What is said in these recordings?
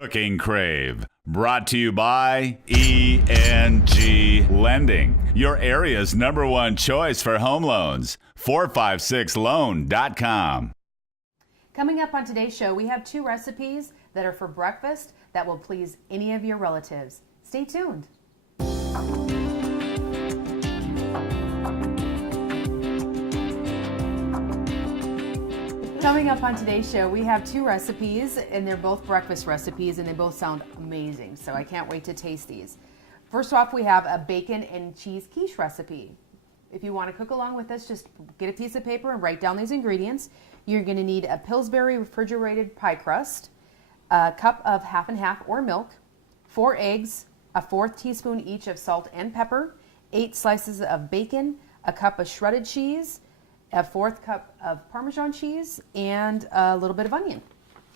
Cooking Crave. Brought to you by ENG Lending, your area's #1 choice for home loans. 456loan.com. Coming up on today's show, we have 2 recipes that are for breakfast that will please any of your relatives. Stay tuned. Coming up on today's show, we have 2 recipes, and they're both breakfast recipes, and they both sound amazing, so I can't wait to taste these. First off, we have a bacon and cheese quiche recipe. If you want to cook along with us, just get a piece of paper and write down these ingredients. You're going to need a Pillsbury refrigerated pie crust, a cup of half and half or milk, 4 eggs, a 1/4 teaspoon each of salt and pepper, 8 slices of bacon, a cup of shredded cheese, a 1/4 cup of Parmesan cheese, and a little bit of onion.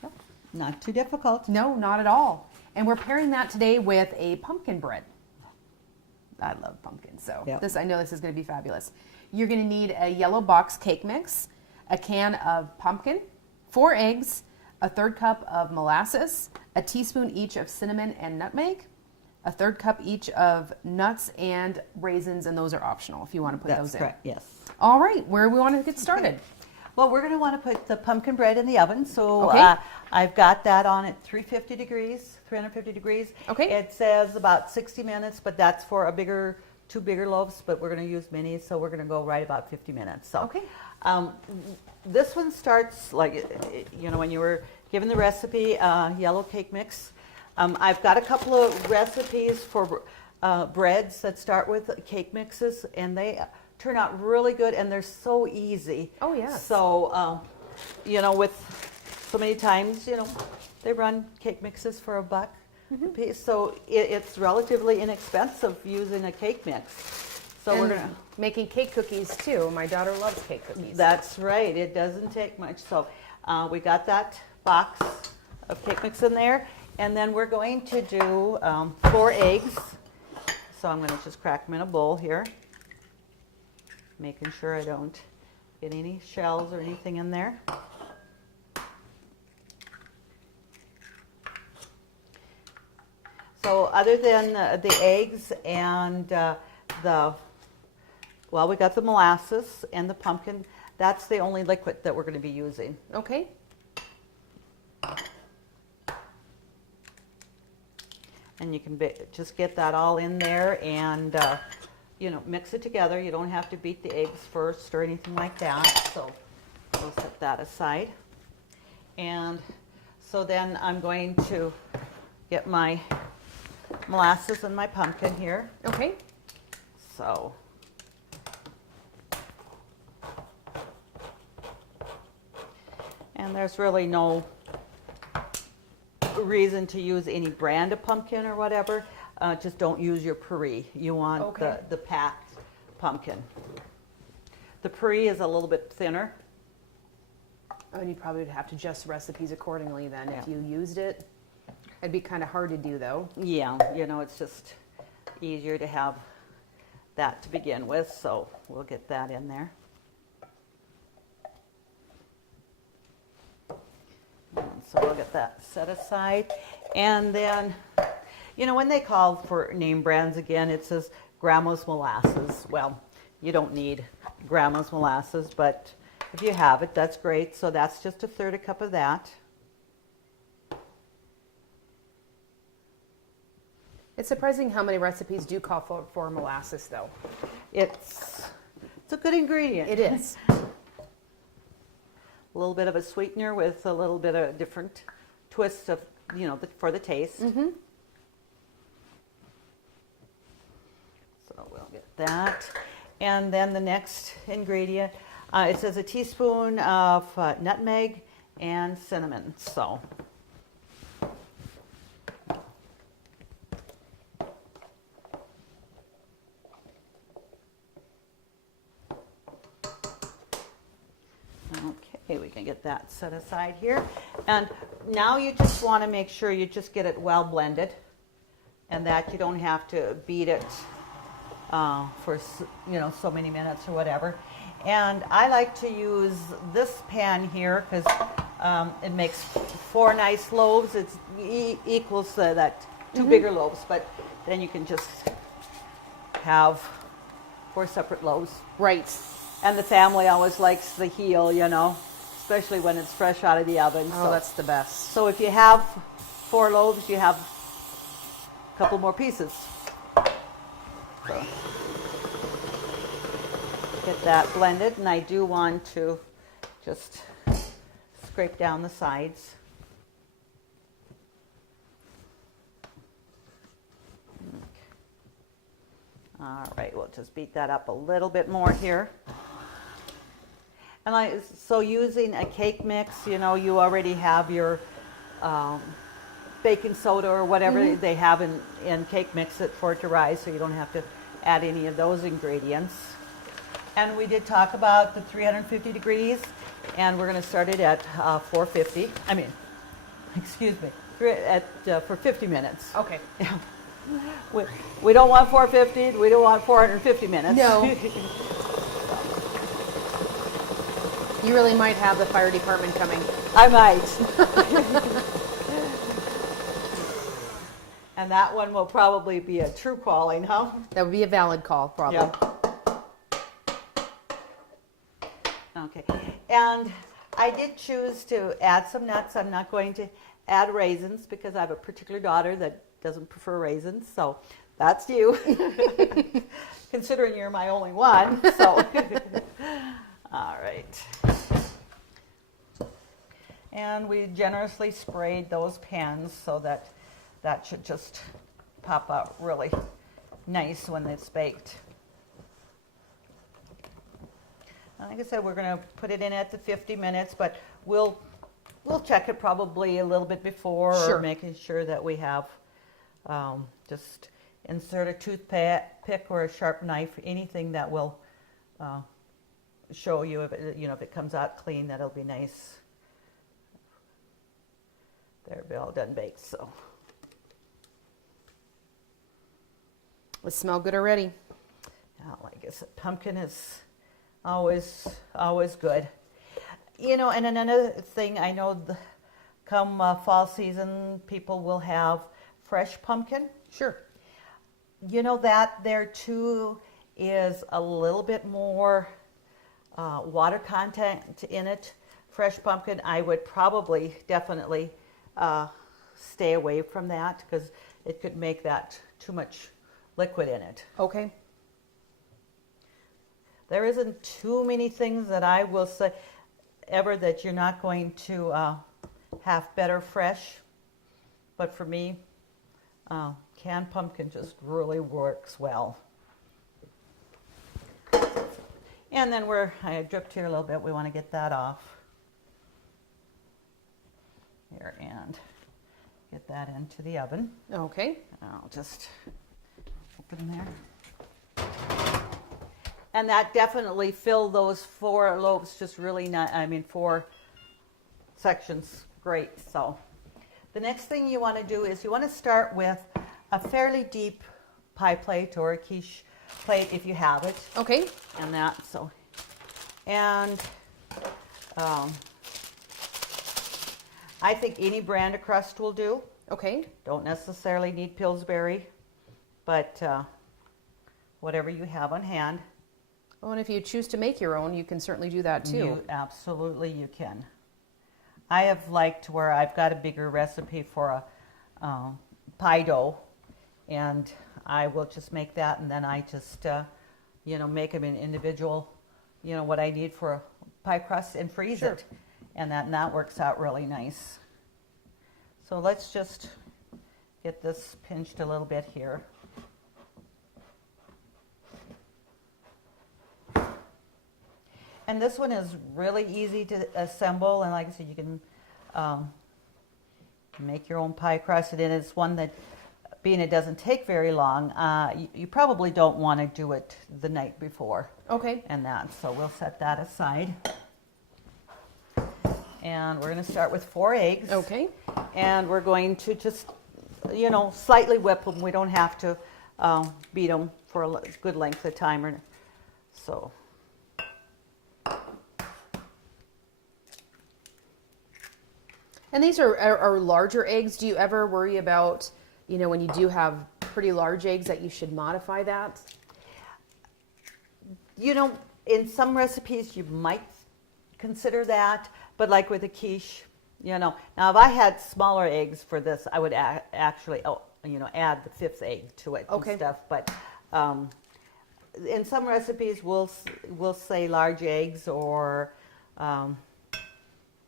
Yep. Not too difficult. No, not at all. And we're pairing that today with a pumpkin bread. I love pumpkin, so yep. I know this is going to be fabulous. You're going to need a yellow box cake mix, a can of pumpkin, 4 eggs, a 1/3 cup of molasses, a teaspoon each of cinnamon and nutmeg, a 1/3 cup each of nuts and raisins, and those are optional if you want to put those in. That's correct, yes. All right, where we want to get started? Okay. Well, we're going to want to put the pumpkin bread in the oven. So okay. I've got that on at 350 degrees. Okay. It says about 60 minutes, but that's for 2 bigger loaves, but we're going to use minis, so we're going to go right about 50 minutes. So, okay. This one starts like, when you were given the recipe, yellow cake mix. I've got a couple of recipes for breads that start with cake mixes, and they turn out really good, and they're so easy. Oh, yes. So, with so many times, they run cake mixes for $1 a piece. So it's relatively inexpensive using a cake mix. So and we're gonna making cake cookies too. My daughter loves cake cookies. That's right. It doesn't take much. So we got that box of cake mix in there, and then we're going to do 4 eggs. So I'm going to just crack them in a bowl here, making sure I don't get any shells or anything in there. So other than the eggs and we got the molasses and the pumpkin, that's the only liquid that we're going to be using. Okay. And you can just get that all in there and, mix it together. You don't have to beat the eggs first or anything like that. So we'll set that aside. And so then I'm going to get my molasses and my pumpkin here. Okay. So and there's really no reason to use any brand of pumpkin or whatever. Just don't use your Preheat. You want the packed pumpkin. The Preheat is a little bit thinner. Oh, and you probably would have to adjust recipes accordingly then if you used it. It'd be kind of hard to do though. Yeah, it's just easier to have that to begin with, so we'll get that in there. And so we'll get that set aside. And then, when they call for name brands again, it says Grandma's molasses. Well, you don't need Grandma's molasses, but if you have it, that's great. So that's just 1/3 cup of that. It's surprising how many recipes do call for molasses though. It's a good ingredient. It is. A little bit of a sweetener with a little bit of different twist of, for the taste. Mm-hmm. So we'll get that. And then the next ingredient, it says a teaspoon of nutmeg and cinnamon. So okay, we can get that set aside here. And now you just want to make sure you just get it well blended, and that you don't have to beat it for so many minutes or whatever. And I like to use this pan here because It makes 4 nice loaves. It equals that 2 bigger loaves, but then you can just have 4 separate loaves. Right. And the family always likes the heel, you know, especially when it's fresh out of the oven. Oh, that's the best. So if you have 4 loaves, you have a couple more pieces. So get that blended, and I do want to just scrape down the sides. All right, we'll just beat that up a little bit more here. And so using a cake mix, you know, you already have your baking soda or whatever they have in cake mix it for it to rise, so you don't have to add any of those ingredients. And we did talk about the 350 degrees, and we're going to start it at 450. I mean, excuse me, for 50 minutes. Okay. We don't want 450. We don't want 450 minutes. No. You really might have the fire department coming. I might. And that one will probably be a true calling, huh? That would be a valid call, probably. Yeah. Okay. And I did choose to add some nuts. I'm not going to add raisins because I have a particular daughter that doesn't prefer raisins. So that's you. Considering you're my only one. So, all right. And we generously sprayed those pans so that that should just pop out really nice when it's baked. Like I said, we're going to put it in at the 50 minutes, but we'll check it probably a little bit before, or making sure that we have just insert a toothpick or a sharp knife, anything that will show you if it comes out clean. That'll be nice. They're all done baked, so. It smells good already. Yeah, like I said, pumpkin is always good. You know, and another thing, I know come fall season, people will have fresh pumpkin. Sure. You know, that there too is a little bit more water content in it. Fresh pumpkin, I would probably definitely stay away from that because it could make that too much liquid in it. Okay. There isn't too many things that I will say ever that you're not going to have better fresh. But for me, canned pumpkin just really works well. And then I dripped here a little bit. We want to get that off. Here, and get that into the oven. Okay. I'll just open there. And that definitely filled those 4 loaves just really not, 4 sections great. So the next thing you want to do is you want to start with a fairly deep pie plate or a quiche plate if you have it. Okay. And that, so, and I think any brand of crust will do. Okay. Don't necessarily need Pillsbury, but whatever you have on hand. Oh, and if you choose to make your own, you can certainly do that too. Absolutely, you can. I have liked where I've got a bigger recipe for a pie dough, and I will just make that, and then I just, make them in individual, what I need for a pie crust, and freeze it. And that works out really nice. So let's just get this pinched a little bit here. And this one is really easy to assemble, and like I said, you can make your own pie crust. And it's one that, being it doesn't take very long, you probably don't want to do it the night before. Okay. And that, so we'll set that aside. And we're going to start with 4 eggs. Okay. And we're going to just, slightly whip them. We don't have to beat them for a good length of time. And these are larger eggs. Do you ever worry about, when you do have pretty large eggs that you should modify that? In some recipes you might consider that, but like with a quiche, now if I had smaller eggs for this, I would actually, add the fifth egg to it Okay. and stuff. But in some recipes, we'll say large eggs or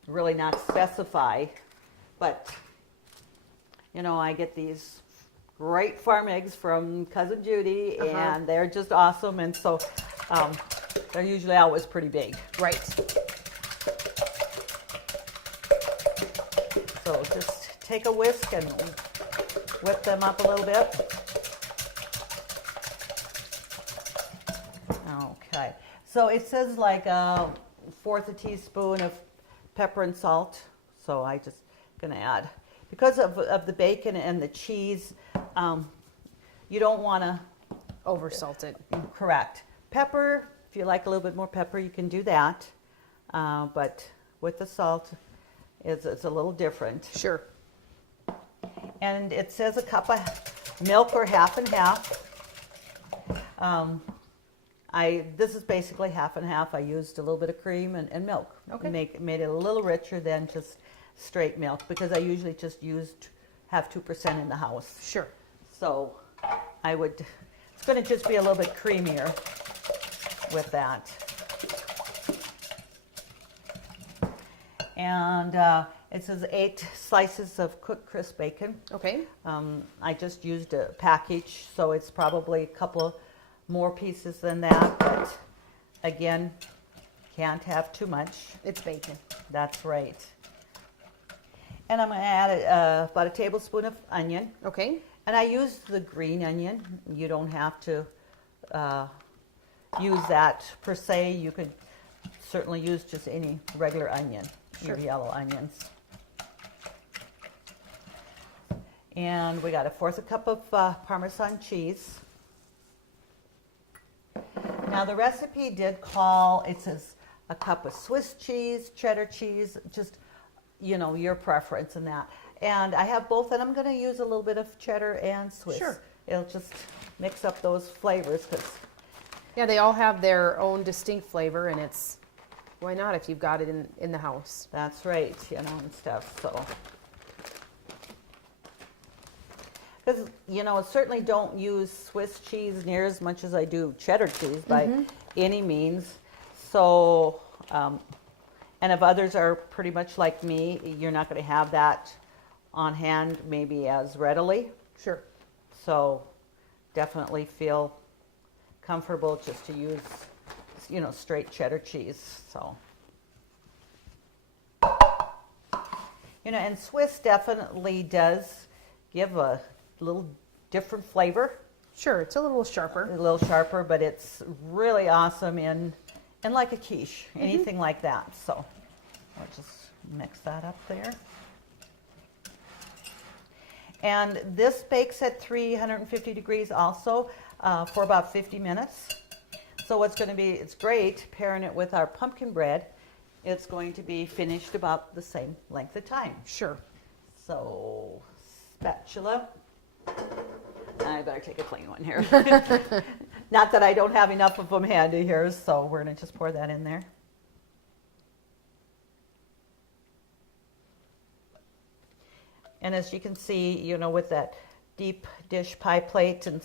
really not specify. But I get these great farm eggs from Cousin Judy, and they're just awesome. And so they're usually always pretty big. Right. So just take a whisk and whip them up a little bit. Okay. So it says like a fourth a teaspoon of pepper and salt. So I just gonna add, because of the bacon and the cheese, you don't want to Over-salt it. correct. Pepper, if you like a little bit more pepper, you can do that. But with the salt, it's a little different. Sure. And it says a cup of milk or half and half. This is basically half and half. I used a little bit of cream and milk. Okay. Made it a little richer than just straight milk, because I usually just have 2% in the house. Sure. So it's going to just be a little bit creamier with that. And it says 8 slices of cooked crisp bacon. Okay. I just used a package, so it's probably a couple more pieces than that. But again, can't have too much. It's bacon. That's right. And I'm going to add about a tablespoon of onion. Okay. And I used the green onion. You don't have to use that per se. You could certainly use just any regular onion, Sure. your yellow onions. And we got a fourth a cup of Parmesan cheese. Now the recipe did call, it says a cup of Swiss cheese, cheddar cheese, just, your preference in that. And I have both, and I'm going to use a little bit of cheddar and Swiss. Sure. It'll just mix up those flavors, because Yeah, they all have their own distinct flavor, and why not if you've got it in the house? that's right, and stuff, so. Because, I certainly don't use Swiss cheese near as much as I do cheddar cheese by any means. So, and if others are pretty much like me, you're not going to have that on hand maybe as readily. Sure. So definitely feel comfortable just to use, straight cheddar cheese. So, and Swiss definitely does give a little different flavor, Sure, it's a little sharper. a little sharper, but it's really awesome in like a quiche, anything like that. So I'll just mix that up there. And this bakes at 350 degrees also for about 50 minutes. So what's going to be, it's great pairing it with our pumpkin bread. It's going to be finished about the same length of time. Sure. So spatula. I better take a clean one here. Not that I don't have enough of them handy here, so we're going to just pour that in there. And as you can see, with that deep dish pie plate, and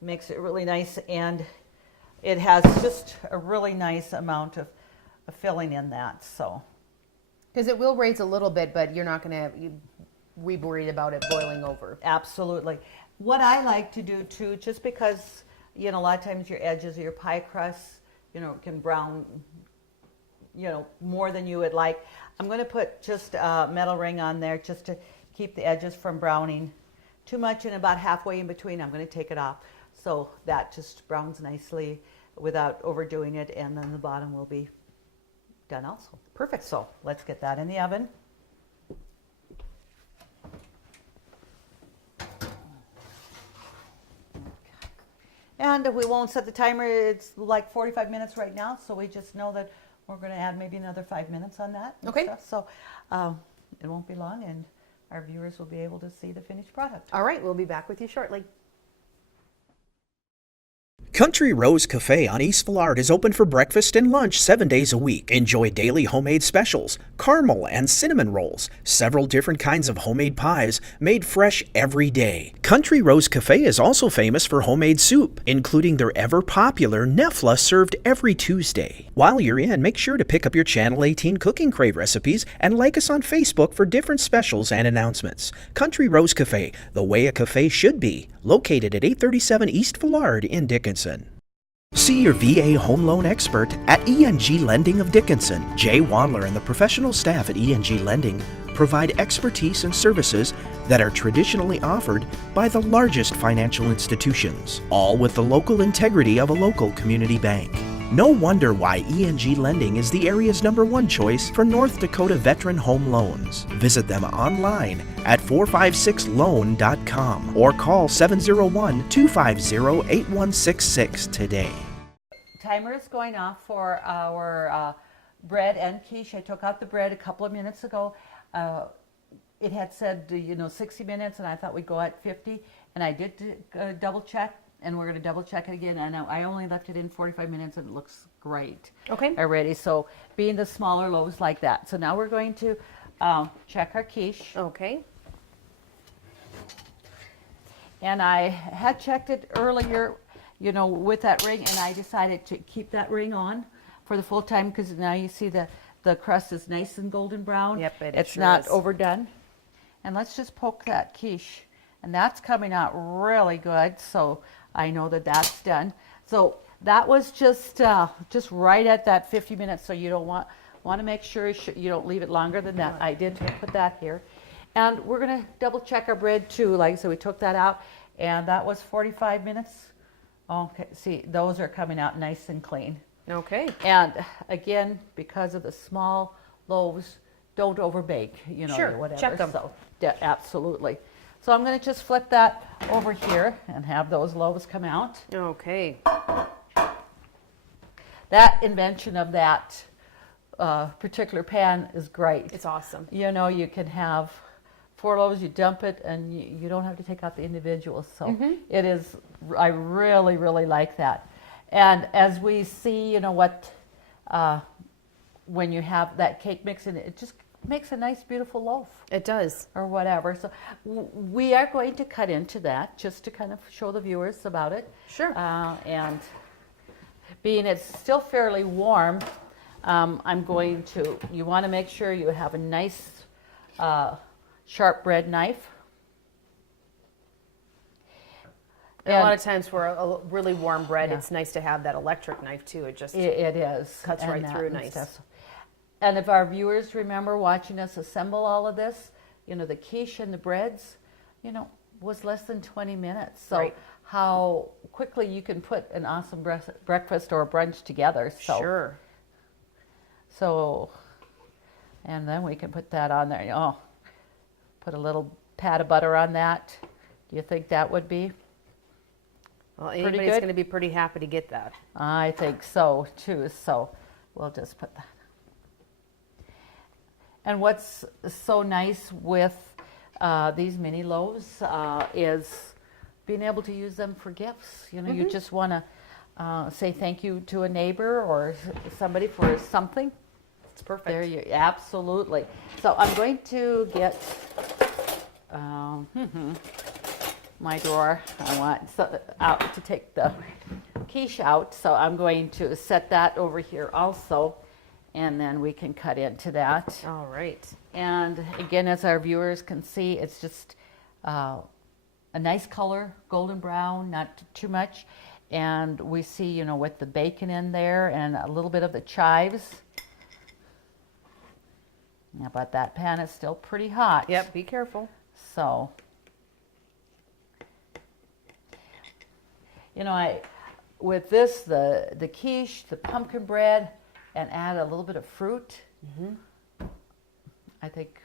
makes it really nice, and it has just a really nice amount of filling in that. So, Because it will raise a little bit, but you're not going to be worried about it boiling over. absolutely. What I like to do too, just because, a lot of times your edges of your pie crust, can brown, more than you would like. I'm going to put just a metal ring on there just to keep the edges from browning too much, and about halfway in between I'm going to take it off, so that just browns nicely without overdoing it, and then the bottom will be done also. Perfect. So let's get that in the oven. And we won't set the timer. It's like 45 minutes right now, so we just know that we're going to add maybe another 5 minutes on that. and Okay. stuff. So it won't be long, and our viewers will be able to see the finished product. All right, we'll be back with you shortly. Country Rose Cafe on East Villard is open for breakfast and lunch 7 days a week. Enjoy daily homemade specials, caramel and cinnamon rolls, several different kinds of homemade pies made fresh every day. Country Rose Cafe is also famous for homemade soup, including their ever-popular Nefla served every Tuesday. While you're in, make sure to pick up your Channel 18 Cooking Crave recipes and like us on Facebook for different specials and announcements. Country Rose Cafe, the way a cafe should be, located at 837 East Villard in Dickinson. See your VA home loan expert at ENG Lending of Dickinson. Jay Wadler and the professional staff at ENG Lending provide expertise and services that are traditionally offered by the largest financial institutions, all with the local integrity of a local community bank. No wonder why ENG Lending is the area's #1 choice for North Dakota veteran home loans. Visit them online at 456loan.com or call 701-250-8166 today. Timer is going off for our bread and quiche. I took out the bread a couple of minutes ago. It had said 60 minutes, and I thought we'd go at 50, and I did double check. And we're going to double check it again. And I only left it in 45 minutes, and it looks great. Okay. Already. So being the smaller loaves like that. So now we're going to check our quiche. Okay. And I had checked it earlier, with that ring, and I decided to keep that ring on for the full time because now you see the crust is nice and golden brown. Yep, it's sure not is. overdone. And let's just poke that quiche. And that's coming out really good, so I know that that's done. So that was just right at that 50 minutes, so you don't want to make sure you don't leave it longer than that. I did put that here. And we're going to double check our bread too. Like I said, we took that out, and that was 45 minutes. Okay, see, those are coming out nice and clean. Okay. And again, because of the small loaves, don't overbake, Sure, whatever. check them. So, absolutely. So I'm going to just flip that over here and have those loaves come out. Okay. That invention of that particular pan is great. It's awesome. You can have 4 loaves, you dump it, and you don't have to take out the individuals. So it is, I really, really like that. And as we see, when you have that cake mix in it, it just makes a nice, beautiful loaf. It does. Or whatever. So we are going to cut into that just to kind of show the viewers about it. Sure. And being it's still fairly warm, you want to make sure you have a nice sharp bread knife. And a lot of times for a really warm bread, Yeah. it's nice to have that electric knife too. It is. cuts And right that through and nice. stuff. And if our viewers remember watching us assemble all of this, the quiche and the breads, was less than 20 minutes. So Right. how quickly you can put an awesome breakfast or brunch together. So, Sure. So, and then we can put that on there. Oh, put a little pat of butter on that. Do you think that would be? Well, Pretty anybody's good? going to be pretty happy to get that. I think so too. So we'll just put that. And what's so nice with these mini loaves is being able to use them for gifts. You just want to say thank you to a neighbor or somebody for something. It's perfect. There you absolutely. So I'm going to get my drawer. I want out to take the quiche out, so I'm going to set that over here also, and then we can cut into that. All right. And again, as our viewers can see, it's just a nice color, golden brown, not too much. And we see, with the bacon in there and a little bit of the chives. Yeah, but that pan is still pretty hot. Yep, be careful. So, with this, the quiche, the pumpkin bread, and add a little bit of fruit, I think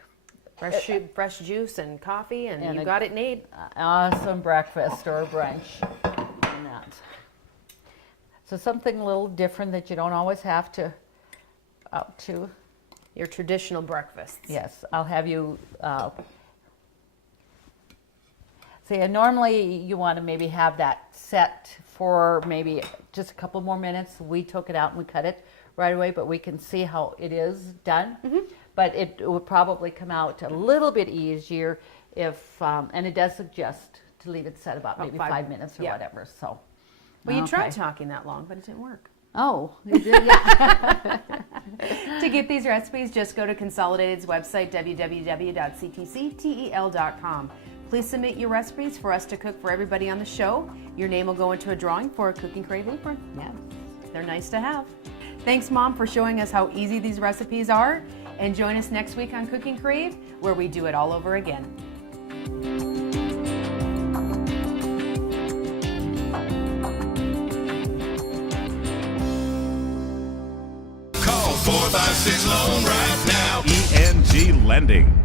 Fresh juice and coffee, and you a- got it made. awesome breakfast or brunch. And that. So something a little different that you don't always have to up to. your traditional breakfasts. Yes, I'll have you, see, normally you want to maybe have that set for maybe just a couple more minutes. We took it out and we cut it right away, but we can see how it is done. But it would probably come out a little bit easier if, and it does suggest to leave it set about maybe 5 minutes or whatever, so. Well, you tried talking that long, but it didn't work. Oh, you did, yeah. To get these recipes, just go to Consolidated's website, www.ctctel.com. Please submit your recipes for us to cook for everybody on the show. Your name will go into a drawing for a Cooking Crave apron. Yes. They're nice to have. Thanks, Mom, for showing us how easy these recipes are. And join us next week on Cooking Crave, where we do it all over again. Call 456 Loan right now. ENG Lending.